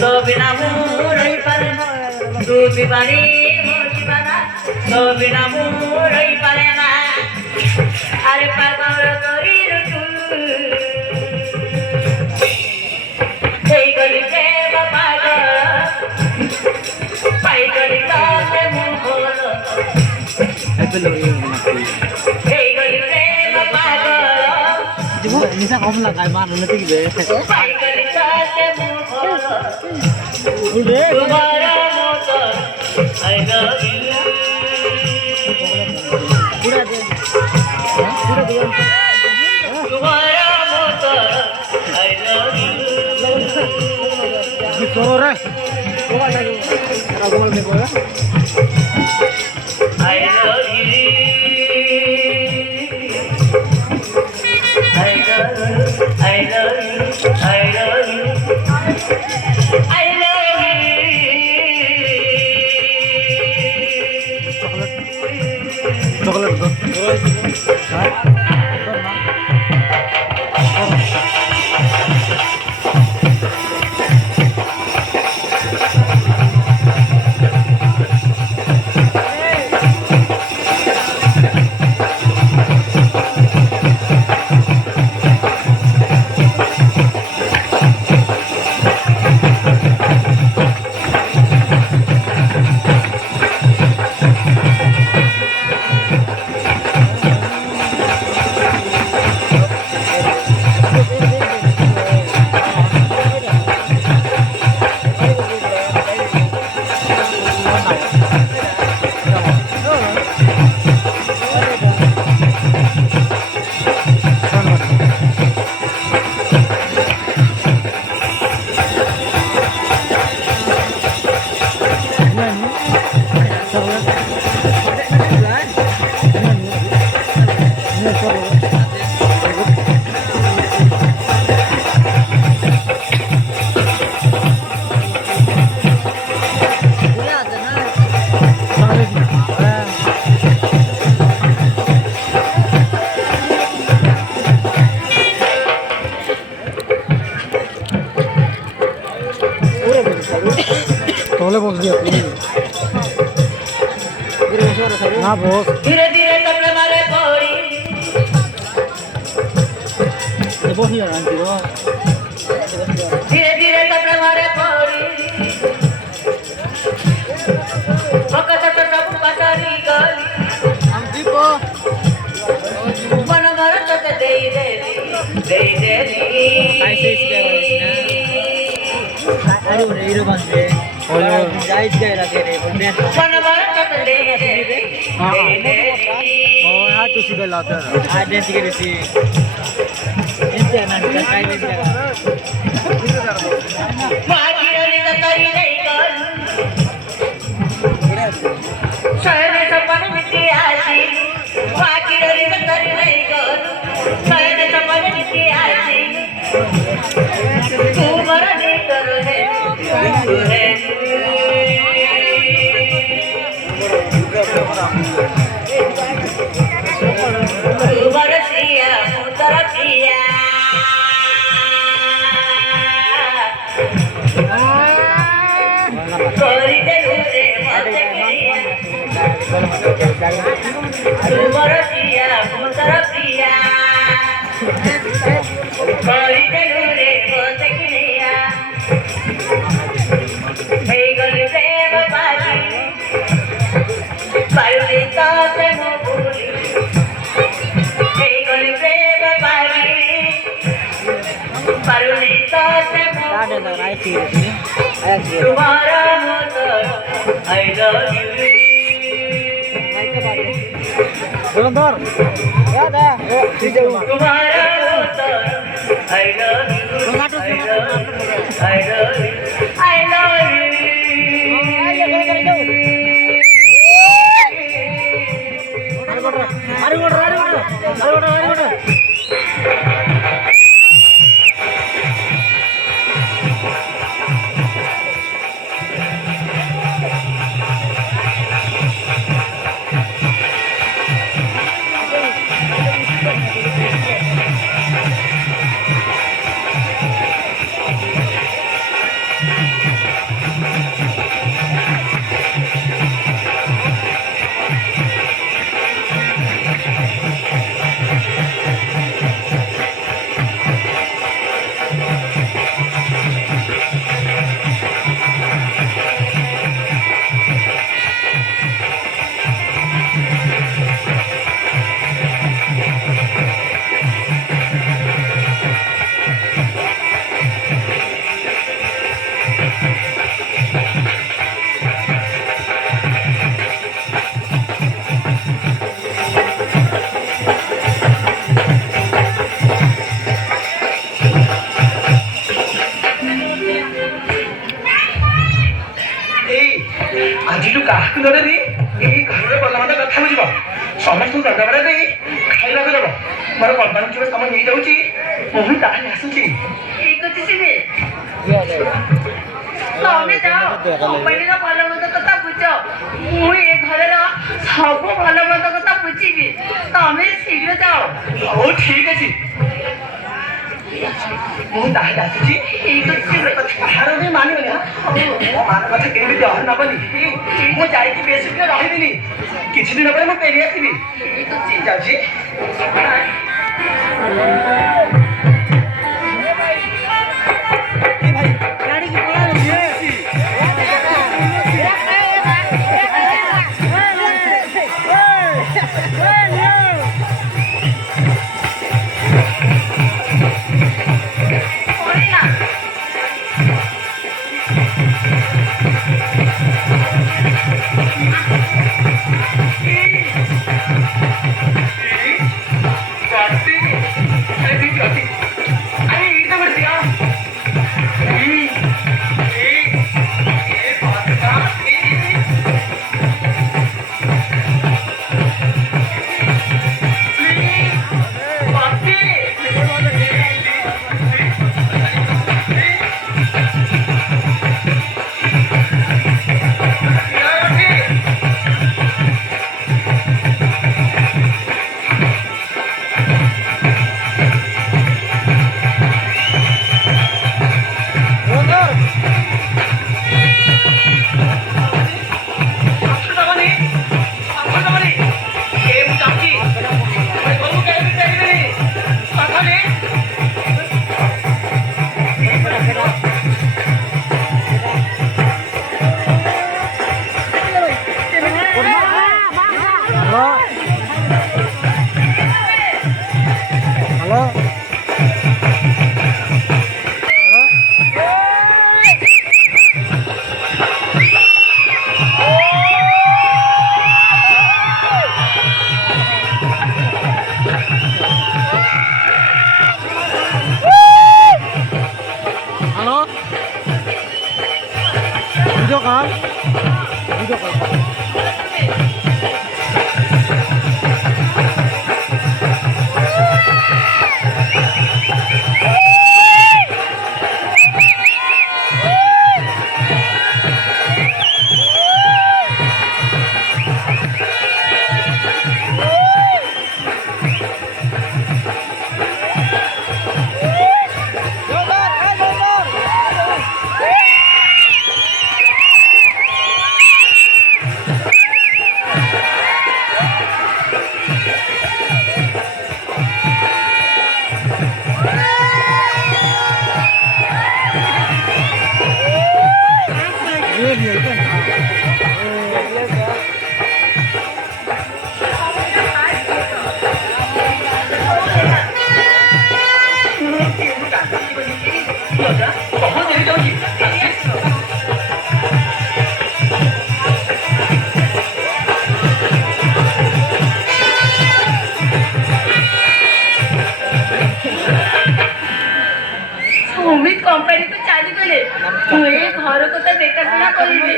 তো বিনা মুরই পারে না দুটি বাড়ি মজিবানা তো বিনা মুরই পারে না আরে পাগল করি রুটু এই গলিতে পাগল পাই গলিতে মুহল এই গলিতে পাগল Bisa kamu lah kayak mana nanti gitu ya. পাই গলিতে মুহল Udah. तुम्हारा motor I love you Udah deh. Udah deh. तुम्हारा motor I love you Sore. Coba lagi. Aku mau nego ya. I love you I love you I love you I love you I love you Coklat tuh. Tole bos dia. Nah bos. धीरे धीरे तबले मारे कोड़ी Ini bos ya nanti bos. धीरे धीरे तबले मारे कोड़ी पकड़ कर सब पसारी गली Nanti bos. मन मरत दे दे दे दे Kaisa sekarang. Aduh, udah hidup banget. Oh, jahit gaya lagi deh, bener. मन मरत दे दे दे Oh, itu sih gak latar. Ada sih di sini. Ini nanti kayak ini sekarang. मागिरली तरी नहीं कर सहने सपन मिटी आसी मागिरली तरी नहीं कर सहने सपन मिटी आसी तू मरने कर है तू है तू बरसिया तरफिया कोरी दे लूरे मते किया तू बरसिया तरफिया कोरी दे लूरे मते किया हे गली से बाजी पायुली ताते मोबुली हे गली से बाजी पायुली ताते Ada मोबुली naik sih di sini. Ayo sih. तुम्हारा motor I love you Naik ke bawah. Bentar. Ya dah. Di jauh. तुम्हारा motor I love you I love you I love you I love you ସମସ୍ତଙ୍କୁ ଦଣ୍ଡବରା ଦେଇ ଖାଇବାକୁ ଦେବ ମୋର company ଯିବା ସମୟ ହେଇଯାଉଛି ମୁଁ ତାହେଲେ ଆସୁଛି ଠିକ ଅଛି ଶିବି ତମେ ଯାଅ କମ୍ପାନୀର ଭଲ ମନ୍ଦ କଥା ବୁଝ ମୁଁ ଏ ଘରର ସବୁ ଭଲ ମନ୍ଦ କଥା ବୁଝିବି ତମେ ଶୀଘ୍ର ଯାଅ ହଉ ଠିକ ଅଛି ମୁଁ ତାହେଲେ ଆସୁଛି ଠିକ ଅଛି କାହାର ବି ମାନିବନି ମୋ ମାନ କଥା କେମିତି ଅହର ନବନି ମୁଁ ଯାଇକି ବେଶୀ ଦିନ ରହିବିନି କିଛି ଦିନ ପରେ ମୁଁ ଫେରି ଆସିବି ଠିକ ଅଛି ଯାଉଛି ପଳେଇଲା Video call. Video call. Amit କମ୍ପାନୀକୁ ଚାଲିଗଲେ ମୁଁ ଏ ଘର କଥା ଦେଖାଶୁଣା କରିବି।